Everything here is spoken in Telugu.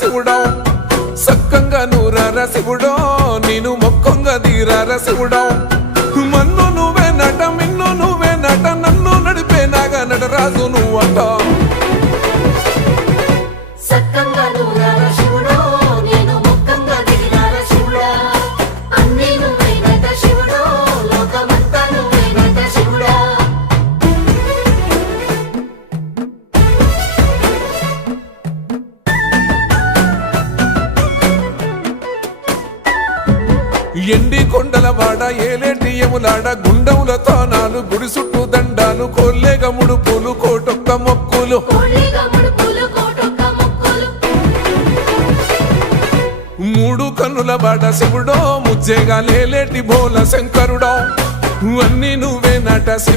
శివుడో సక్కంగా నూరార శివుడో నేను మొక్కంగా దీరార శివుడో మన్ను నువ్వే నట మిన్ను నువ్వే నట నన్ను నడిపే నాగా నటరాజు నువ్వంట ఎండి కొండలవాడ ఏలేటి యములాడ గుండములతో నాలు గుడి చుట్టూ దండాలు కొల్లేగ ముడుపులు కోటొక్క మొక్కులు మూడు కన్నుల బాట శివుడో ముజ్జేగా లేలేటి బోల శంకరుడో అన్నీ నువ్వే నట శివుడు